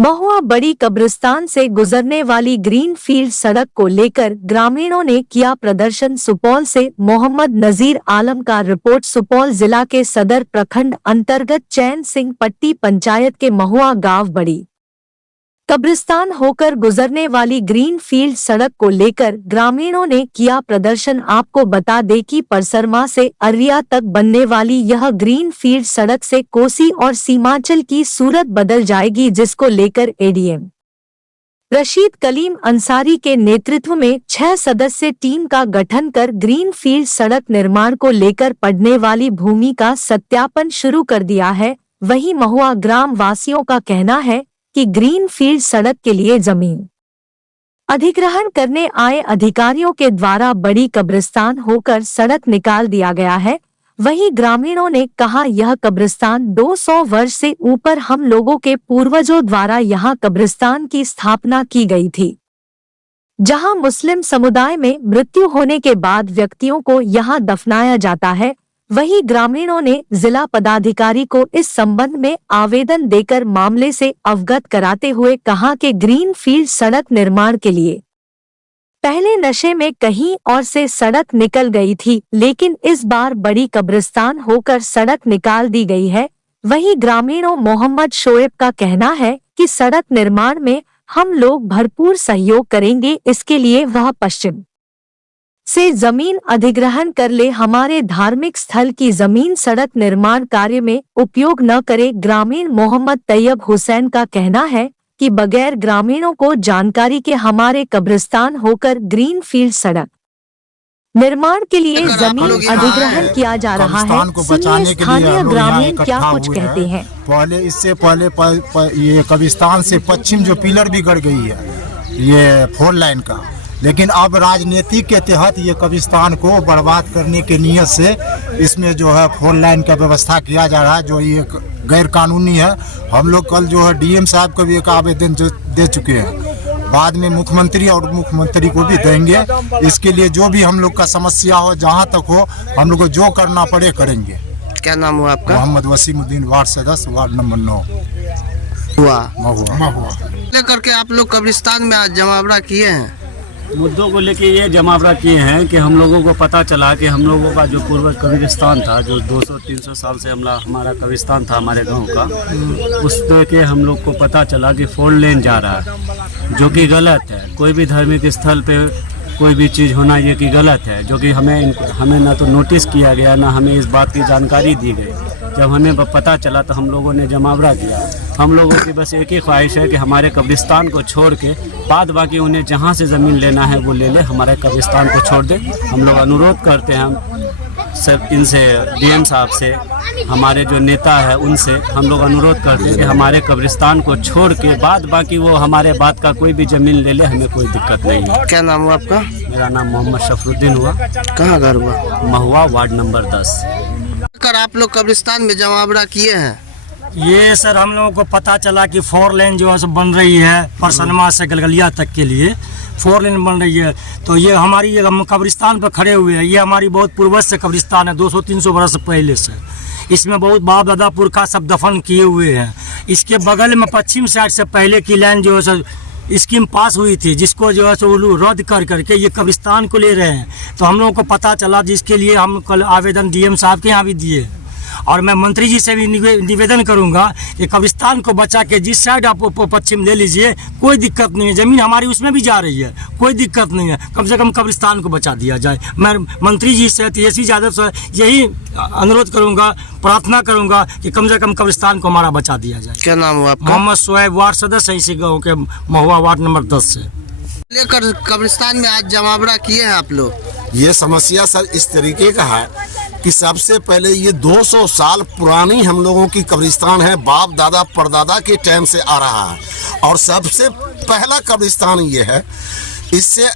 महुआ बड़ी कब्रिस्तान से गुजरने वाली ग्रीन फील्ड सड़क को लेकर ग्रामीणों ने किया प्रदर्शन। सुपौल से मोहम्मद नजीर आलम का रिपोर्ट। सुपौल जिला के सदर प्रखंड अंतर्गत चैन सिंह पट्टी पंचायत के महुआ गांव बड़ी कब्रिस्तान होकर गुजरने वाली ग्रीन फील्ड सड़क को लेकर ग्रामीणों ने किया प्रदर्शन। आपको बता दें कि परसरमा से अरिया तक बनने वाली यह ग्रीन फील्ड सड़क से कोसी और सीमांचल की सूरत बदल जाएगी, जिसको लेकर एडीएम रशीद कलीम अंसारी के नेतृत्व में 6 सदस्य टीम का गठन कर ग्रीन फील्ड सड़क निर्माण को लेकर पड़ने वाली भूमि का सत्यापन शुरू कर दिया है। वहीं महुआ ग्राम वासियों का कहना है कि ग्रीन फील्ड सड़क के लिए जमीन अधिग्रहण करने आए अधिकारियों के द्वारा बड़ी कब्रिस्तान होकर सड़क निकाल दिया गया है। वहीं ग्रामीणों ने कहा, यह कब्रिस्तान 200 वर्ष से ऊपर हम लोगों के पूर्वजों द्वारा यहां कब्रिस्तान की स्थापना की गई थी, जहां मुस्लिम समुदाय में मृत्यु होने के बाद व्यक्तियों को यहां दफनाया जाता है। वहीं ग्रामीणों ने जिला पदाधिकारी को इस संबंध में आवेदन देकर मामले से अवगत कराते हुए कहा कि ग्रीन फील्ड सड़क निर्माण के लिए पहले नशे में कहीं और से सड़क निकल गई थी, लेकिन इस बार बड़ी कब्रिस्तान होकर सड़क निकाल दी गई है। वहीं ग्रामीणों मोहम्मद शोएब का कहना है कि सड़क निर्माण में हम लोग भरपूर सहयोग करेंगे, इसके लिए वह पश्चिम से जमीन अधिग्रहण कर ले, हमारे धार्मिक स्थल की जमीन सड़क निर्माण कार्य में उपयोग न करे। ग्रामीण मोहम्मद तैयब हुसैन का कहना है कि बगैर ग्रामीणों को जानकारी के हमारे कब्रिस्तान होकर ग्रीन फील्ड सड़क निर्माण के लिए जमीन अधिग्रहण किया जा रहा है। सुनिए स्थानीय ग्रामीण क्या कुछ कहते हैं। इससे पहले ये कब्रिस्तान से पश्चिम जो पिलर भी गड़ गई है, ये 4 लाइन का, लेकिन अब राजनीति के तहत ये कब्रिस्तान को बर्बाद करने के नियत से इसमें जो है 4 लाइन का व्यवस्था किया जा रहा है, जो ये गैर कानूनी है। हम लोग कल जो है डीएम साहब को भी एक आवेदन दे चुके हैं, बाद में मुख्यमंत्री और मुख्यमंत्री को भी देंगे। इसके लिए जो भी हम लोग का समस्या हो, जहाँ तक हो, हम लोग को जो करना पड़े करेंगे। क्या नाम हुआ आपका? मोहम्मद वसीमुद्दीन, वार्ड सदस्य, वार्ड नंबर 9 महुआ। लेकर के आप लोग कब्रिस्तान में आज जमावड़ा किए हैं। मुद्दों को लेके ये जमावड़ा किए हैं कि हम लोगों को पता चला कि हम लोगों का जो पूर्वज कब्रिस्तान था, जो 200-300 साल से हमारा कब्रिस्तान था हमारे गांव का, उस पे के हम लोग को पता चला कि 4 लेन जा रहा है, जो कि गलत है। कोई भी धार्मिक स्थल पे कोई भी चीज़ होना ये कि गलत है, जो कि हमें ना तो नोटिस किया गया, ना हमें इस बात की जानकारी दी गई। जब हमें पता चला तो हम लोगों ने जमावड़ा किया। हम लोगों की बस एक ही ख्वाहिश है कि हमारे कब्रिस्तान को छोड़ के बाद बाकी उन्हें जहाँ से ज़मीन लेना है वो ले ले, हमारे कब्रिस्तान को छोड़ दे। हम लोग अनुरोध करते हैं सब इनसे, डीएम साहब से, हमारे जो नेता है उनसे हम लोग अनुरोध करते हैं कि हमारे कब्रिस्तान को छोड़ के बाद बाकी वो हमारे बाद का कोई भी ज़मीन ले ले, हमें कोई दिक्कत नहीं है। क्या नाम हुआ आपका? मेरा नाम मोहम्मद शफरुद्दीन हुआ। कहाँ घर हुआ? महुआ, वार्ड नंबर 10। आप लोग कब्रिस्तान में जमावड़ा किए हैं। ये सर हम लोगों को पता चला कि 4 लेन जो है सब बन रही है, परसनमा से गलगलिया तक के लिए 4 लेन बन रही है। तो ये हमारी हम कब्रिस्तान पर खड़े हुए हैं। ये हमारी बहुत पूर्वज से कब्रिस्तान है, 200-300 वर्ष पहले से। इसमें बहुत बाप दादा पुरखा सब दफन किए हुए हैं। इसके बगल में पश्चिम साइड से पहले की लाइन जो है सर स्कीम पास हुई थी, जिसको जो है सो रद्द कर करके ये कब्रिस्तान को ले रहे हैं। तो हम लोगों को पता चला, जिसके लिए हम कल आवेदन डीएम साहब के यहाँ भी दिए, और मैं मंत्री जी से भी निवेदन करूंगा कि कब्रिस्तान को बचा के जिस साइड आप पश्चिम ले लीजिए, कोई दिक्कत नहीं है। ज़मीन हमारी उसमें भी जा रही है, कोई दिक्कत नहीं है। कम से कम कब्रिस्तान को बचा दिया जाए। मैं मंत्री जी से, तेजस्वी यादव से यही अनुरोध करूंगा, प्रार्थना करूंगा कि कम से कम कब्रिस्तान को हमारा बचा दिया जाए। क्या नाम हुआ आपका? मोहम्मद शोएब, वार्ड सदस्य इसी गाँव के, महुआ, वार्ड नंबर 10 से। लेकर कब्रिस्तान में आज जमावड़ा किए हैं आप लोग। ये समस्या सर इस तरीके का है कि सबसे पहले ये 200 साल पुरानी हम लोगों की कब्रिस्तान है, बाप दादा परदादा के टाइम से आ रहा है, और सबसे पहला कब्रिस्तान ये है। इससे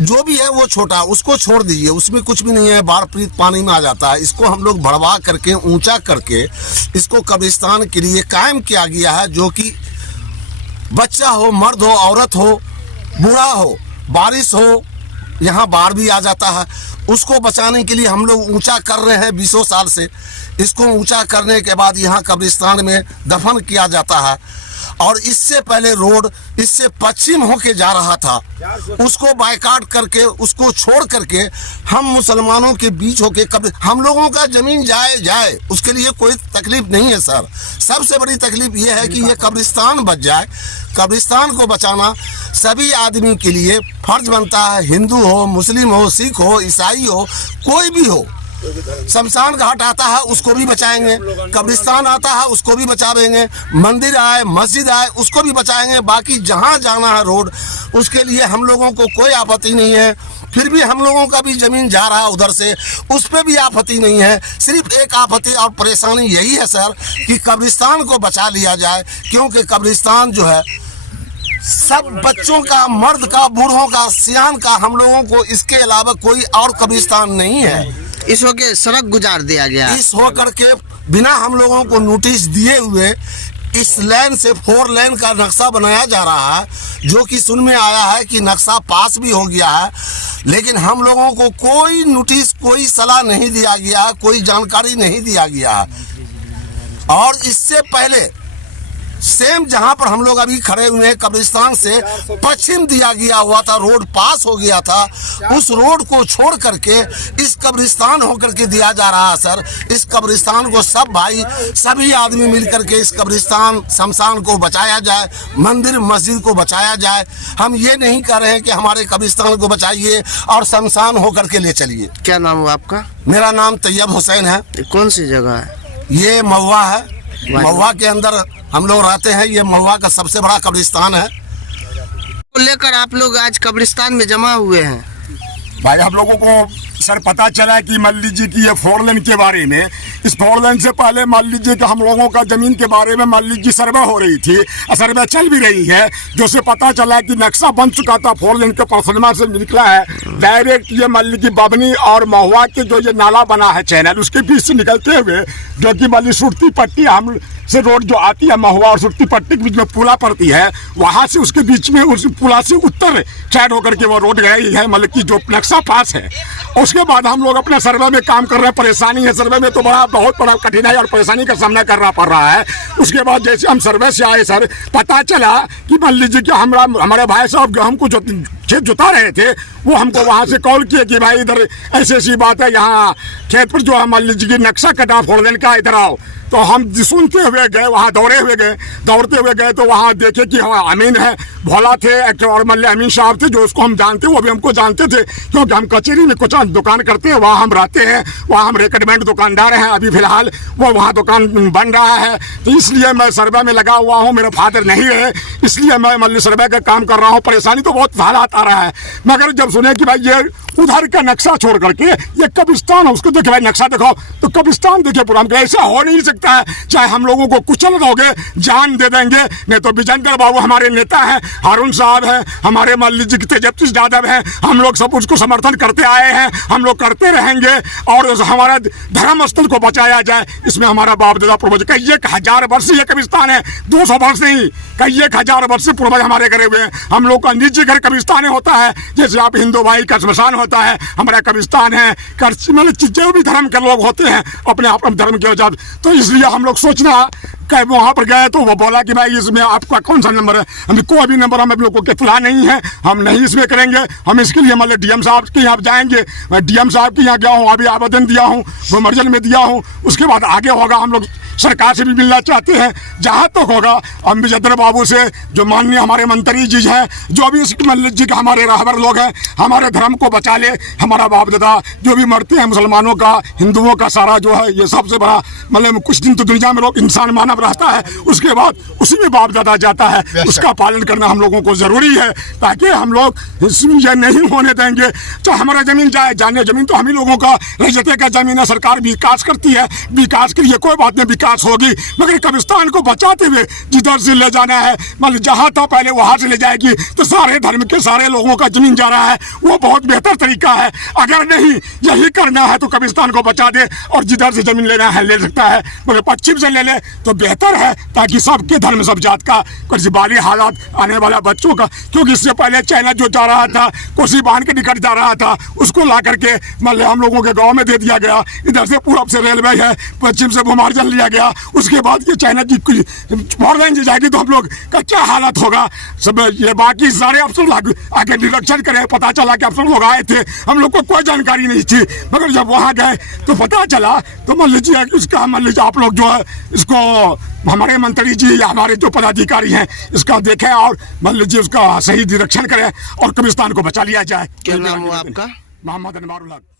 जो भी है वो छोटा, उसको छोड़ दीजिए, उसमें कुछ भी नहीं है, बाढ़ पीड़ित पानी में आ जाता है। इसको हम लोग बढ़वा करके, ऊंचा करके इसको कब्रिस्तान के लिए कायम किया गया है, जो कि बच्चा हो, मर्द हो, औरत हो, बूढ़ा हो, बारिश हो, यहाँ बाढ़ भी आ जाता है, उसको बचाने के लिए हम लोग ऊंचा कर रहे हैं 20 साल से। इसको ऊंचा करने के बाद यहाँ कब्रिस्तान में दफन किया जाता है। और इससे पहले रोड इससे पश्चिम होके जा रहा था, उसको बायकाट करके, उसको छोड़ करके हम मुसलमानों के बीच होके हम लोगों का जमीन जाए उसके लिए कोई तकलीफ नहीं है सर। सबसे बड़ी तकलीफ ये है कि ये कब्रिस्तान बच जाए। कब्रिस्तान को बचाना सभी आदमी के लिए फर्ज बनता है, हिंदू हो, मुस्लिम हो, सिख हो, ईसाई हो, कोई भी हो। शमशान घाट आता है उसको भी बचाएंगे, कब्रिस्तान आता है उसको भी बचाएंगे, मंदिर आए, मस्जिद आए उसको भी बचाएंगे। बाकी जहाँ जाना है रोड उसके लिए हम लोगों को कोई आपत्ति नहीं है। फिर भी हम लोगों का भी जमीन जा रहा है उधर से, उस पर भी आपत्ति नहीं है। सिर्फ एक आपत्ति और परेशानी यही है सर कि कब्रिस्तान को बचा लिया जाए, क्योंकि कब्रिस्तान जो है सब बच्चों का, मर्द का, बूढ़ों का, सियान का, हम लोगों को इसके अलावा कोई और कब्रिस्तान नहीं है। इस होके सड़क गुजार दिया गया। इस होकर के बिना हम लोगों को नोटिस दिए हुए इस लेन से 4 लेन का नक्शा बनाया जा रहा है, जो कि सुन में आया है कि नक्शा पास भी हो गया है, लेकिन हम लोगों को कोई नोटिस, कोई सलाह नहीं दिया गया है, कोई जानकारी नहीं दिया गया है। और इससे पहले सेम जहां पर हम लोग अभी खड़े हुए हैं, कब्रिस्तान से पश्चिम दिया गया हुआ था, रोड पास हो गया था, उस रोड को छोड़ करके इस कब्रिस्तान होकर के दिया जा रहा है सर। इस कब्रिस्तान को सब भाई, सभी आदमी मिलकर के इस कब्रिस्तान, शमशान को बचाया जाए, मंदिर मस्जिद को बचाया जाए। हम ये नहीं कह रहे हैं कि हमारे कब्रिस्तान को बचाइए और शमशान होकर के ले चलिए। क्या नाम हुआ आपका? मेरा नाम तैयब हुसैन है। कौन सी जगह है? ये महुआ है, महुआ के अंदर हम लोग रहते हैं। ये महुआ का सबसे बड़ा कब्रिस्तान है। को लेकर आप लोग आज कब्रिस्तान में जमा हुए हैं। भाई हम लोगों को सर पता चला कि मान लीजिए कि ये 4 लेन के बारे में, इस 4 लेन से पहले मान लीजिए कि हम लोगों का जमीन के बारे में मान लीजिए सर्वे हो रही थी, सर्वे चल भी रही है, जो से पता चला कि नक्शा बन चुका था 4 लेन के परसनमा से निकला है डायरेक्ट। ये मान लीजिए बबनी और महुआ के जो ये नाला बना है चैनल, उसके बीच से निकलते हुए जो कि मान लीजिए सुरती पट्टी हम से रोड जो आती है महुआ और सुरती पट्टी के बीच में पुला पड़ती है, वहाँ से उसके बीच में उस पुला से उत्तर साइड होकर के वो रोड गई है, मतलब कि जो नक्शा पास है। उसके बाद हम लोग अपने सर्वे में काम कर रहे हैं। परेशानी है सर्वे में, तो बहुत बड़ा कठिनाई और परेशानी का सामना करना पड़ रहा है। उसके बाद जैसे हम सर्वे से आए सर, पता चला कि मान लीजिए कि हमारे भाई साहब गेहूं को खेत जुता रहे थे, वो हमको वहाँ से कॉल किए कि भाई इधर ऐसी ऐसी बात है, यहाँ खेत पर जो है मान लीजिए कि नक्शा कटा 4 लेन का, इधर आओ। तो हम सुनते हुए गए, वहाँ दौड़ते हुए गए तो वहाँ देखे कि हाँ अमीन है, भोला थे एक और मल्ले अमीन साहब थे जो उसको हम जानते, वो भी हमको जानते थे क्योंकि हम कचेरी में कुछ दुकान करते हैं, वहाँ हम रहते हैं, वहाँ हम रिकमेंड दुकानदार हैं। अभी फिलहाल वो वहाँ दुकान बन रहा है, तो इसलिए मैं सर्वे में लगा हुआ हूँ। मेरे फादर नहीं है, इसलिए मैं मल्ले सर्वे का काम कर रहा हूँ। परेशानी तो बहुत हालात आ रहा है, मगर जब सुने कि भाई ये उधर का नक्शा छोड़ करके ये कब्रिस्तान है, उसको देखे भाई नक्शा देखो तो कब्रिस्तान देखे पूरा। ऐसा हो नहीं सकता है, चाहे हम लोगों को कुचल दोगे जान दे देंगे, नहीं तो विजेंद्र बाबू हमारे नेता हैं, हारून साहब हैं, हमारे मान लीजिए तेजस्वी यादव हैं, हम लोग सब उसको समर्थन करते आए हैं, हम लोग करते रहेंगे। और हमारा धर्म स्थल को बचाया जाए, इसमें हमारा बाप दादा पूर्वज कई 1000 वर्ष ये कब्रिस्तान है, 200 वर्ष नहीं, कई 1000 वर्ष से पूर्वज हमारे करे हुए हैं। हम लोग का निजी घर कब्रिस्तान होता है, जैसे आप हिंदू भाई का श्मशान होता है, हमारा कब्रिस्तान है। मतलब जो भी धर्म के लोग होते हैं अपने अपने धर्म के आजाद, तो इसलिए हम लोग सोचना कि वहाँ पर गए तो वो बोला कि भाई इसमें आपका कौन सा नंबर है, हमें कोई भी नंबर हम लोग को इत्तला नहीं है, हम नहीं इसमें करेंगे। हम इसके लिए मतलब डीएम साहब के यहाँ जाएंगे, मैं डीएम साहब के यहाँ गया हूँ, अभी आवेदन दिया हूँ, वो मर्जन में दिया हूँ। उसके बाद आगे होगा, हम लोग सरकार से भी मिलना चाहते हैं, जहाँ तक होगा हम विजेंद्र बाबू से, जो माननीय हमारे मंत्री जी हैं, जो भी मतलब जी के हमारे राहबर लोग हैं, हमारे धर्म को बचा ले। हमारा बाप दादा जो भी मरते हैं मुसलमानों का, हिंदुओं का सारा जो है ये सबसे बड़ा मतलब कुछ दिन तो दुनिया में लोग इंसान मानव रहता है, उसके बाद उसी में बाप दादा जाता है, उसका पालन करना हम लोगों को ज़रूरी है, ताकि हम लोग इसमें यह नहीं होने देंगे। चाहे हमारा ज़मीन जाए, जाने ज़मीन तो हम ही लोगों का रजते का ज़मीन है, सरकार विकास करती है, विकास के लिए कोई बात नहीं, विकास होगी, मगर कब्रिस्तान को बचाते हुए जिधर से ले जाना है, मतलब जहाँ था पहले वहाँ से ले जाएगी, तो सारे धर्म के सारे लोगों का ज़मीन जा रहा है, वो बहुत बेहतर तरीका है। अगर नहीं यही करना है तो कब्रिस्तान को बचा दे, और जिधर से ज़मीन लेना है ले सकता है, मगर पश्चिम से ले ले तो बेहतर है, ताकि सबके धर्म सब जात का कुछ बाली हालात आने वाला बच्चों का, क्योंकि इससे पहले चाइना जो जा रहा था कोसी बांध के निकट जा रहा था, उसको ला करके मतलब हम लोगों के गांव में दे दिया गया। इधर से पूरब से रेलवे है, पश्चिम से भूमार्जन लिया गया। उसके बाद ये चाइना की फोर लाइन जो जाएगी तो हम लोग का क्या हालत होगा। सब ये बाकी सारे अफसर आके निरीक्षण करे, पता चला कि अफसर लोग आए थे, हम लोग को कोई जानकारी नहीं थी, मगर जब वहाँ गए तो पता चला। तो मान लीजिए उसका मान लीजिए आप लोग जो है इसको हमारे मंत्री जी या हमारे जो पदाधिकारी हैं इसका देखें और मान लीजिए उसका सही निरीक्षण करें और कब्रिस्तान को बचा लिया जाए। क्या नाम हुआ आपका? मोहम्मद अनवारुल हक।